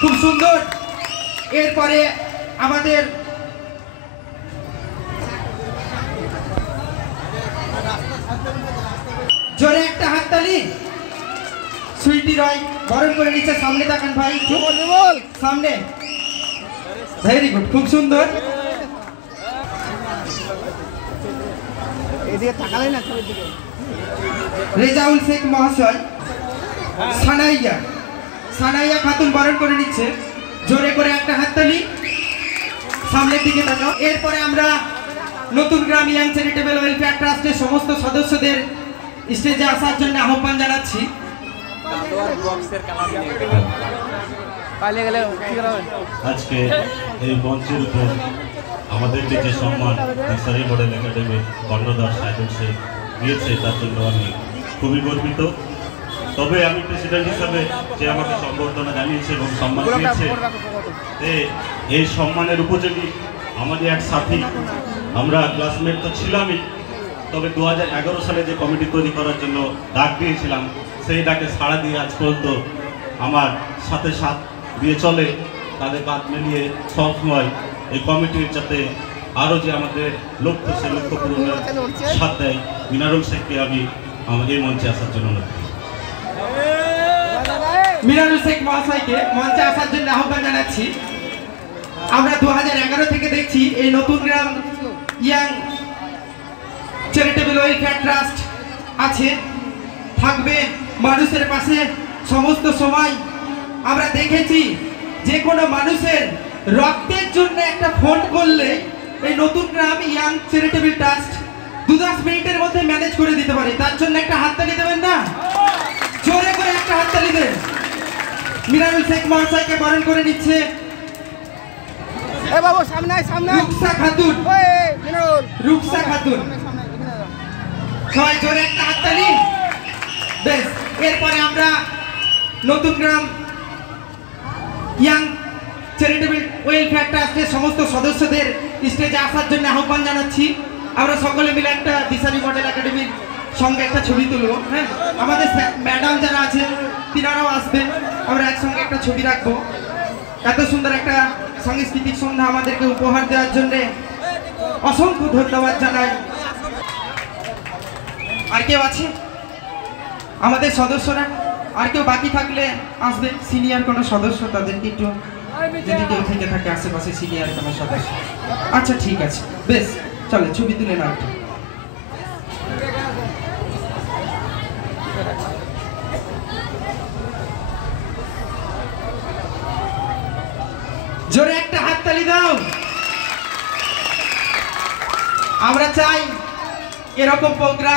খুব সুন্দর। এরপরে আমাদের জোরে একটা হাততালি। সুইটি রয় বরণ করে নিচ্ছে। সামনে তাকান ভাই, সামনে। ভেরি গুড, খুব সুন্দর। রেজাউল শেখ মহাশয় সানাইয়া খাতুন বরণ করে নিচ্ছে। জোরে করে একটা হাততালি। সামনের দিকে তাকাও। এরপরে আমরা নতুন গ্রাম ইয়াং চ্যারিটেবল ওয়েলফেয়ার ট্রাস্টের সমস্ত সদস্যদের স্টেজে আসার জন্য আহ্বান জানাচ্ছি। আজকে এই মঞ্চের উপর আমাদেরকে যে সম্মান নিসারী মডেল একাডেমি কর্ণধার সাইদুল শেখ দিয়েছে তার জন্য আমি খুবই গর্বিত। তবে আমি প্রেসিডেন্ট হিসাবে যে আমাকে সম্বর্ধনা জানিয়েছে এবং সম্মান দিয়েছে, এই সম্মানের উপযোগী আমাদের এক সাথী, আমরা ক্লাসমেট তো ছিলামই, তবে 2011 সালে যে কমিটি তৈরি করার জন্য ডাক দিয়েছিলাম, সেই ডাকে সাড়া দিয়ে আজ পর্যন্ত আমার সাথে সাথ দিয়ে চলে। তাদের কাঁধ মিলিয়ে সবসময় এই কমিটির যাতে আরও যে আমাদের লক্ষ্য, সেই লক্ষ্য পূরণের সাথ দেয়। মিনারুল শেখকে আমি এই মঞ্চে আসার জন্য মিনারুল শেখ মহাশয়কে মঞ্চে আসার জন্য আহ্বান জানাচ্ছি। আমরা 2011 থেকে দেখছি এই নতুন গ্রাম ইয়াং চ্যারিটেবল ওয়েলফেয়ার ট্রাস্ট আছে, থাকবে মানুষের পাশে সমস্ত সময়। আমরা দেখেছি যে কোনো মানুষের রক্তের জন্য একটা ফোন করলে এই নতুন গ্রাম ইয়াং চ্যারিটেবল ট্রাস্ট 2-10 মিনিটের মধ্যে ম্যানেজ করে দিতে পারে। তার জন্য একটা হাততালি দেবেন না? জোরে করে একটা হাততালি দেন। মিনারুল শেখ মহাশয়কে বরণ করে নিচ্ছে রুকসা খাতুন। রুকসা খাতুন, সবাই জোরে একটা হাততালি। বেশ, এরপরে আমরা নতুন গ্রাম ইয়াং চ্যারিটেবল ওয়েলফেয়ার ট্রাস্টের সমস্ত সদস্যদের স্টেজে আসার জন্য আহ্বান জানাচ্ছি। আমরা সকলে মিলে একটা দিশারি মডেল একাডেমির সঙ্গে একটা ছবি তুলবো। হ্যাঁ, আমাদের ম্যাডাম যারা আছেন তিনারাও আসবেন, আমরা একসঙ্গে একটা ছবি রাখবো। এত সুন্দর একটা সাংস্কৃতিক সন্ধ্যা আমাদেরকে উপহার দেওয়ার জন্য অসংখ্য ধন্যবাদ জানাই। আর কেউ আছে আমাদের সদস্যরা? আর কেউ বাকি থাকলে আসবে, সিনিয়র কোনো সদস্য, তাদেরকে একটু, যদি কেউ থেকে থাকে আশেপাশে সিনিয়র কোনো সদস্য। আচ্ছা ঠিক আছে, বেশ, চলে ছবি তুলে নাও। জোরে একটা হাততালি দাও। আমরা চাই এরকম প্রোগ্রাম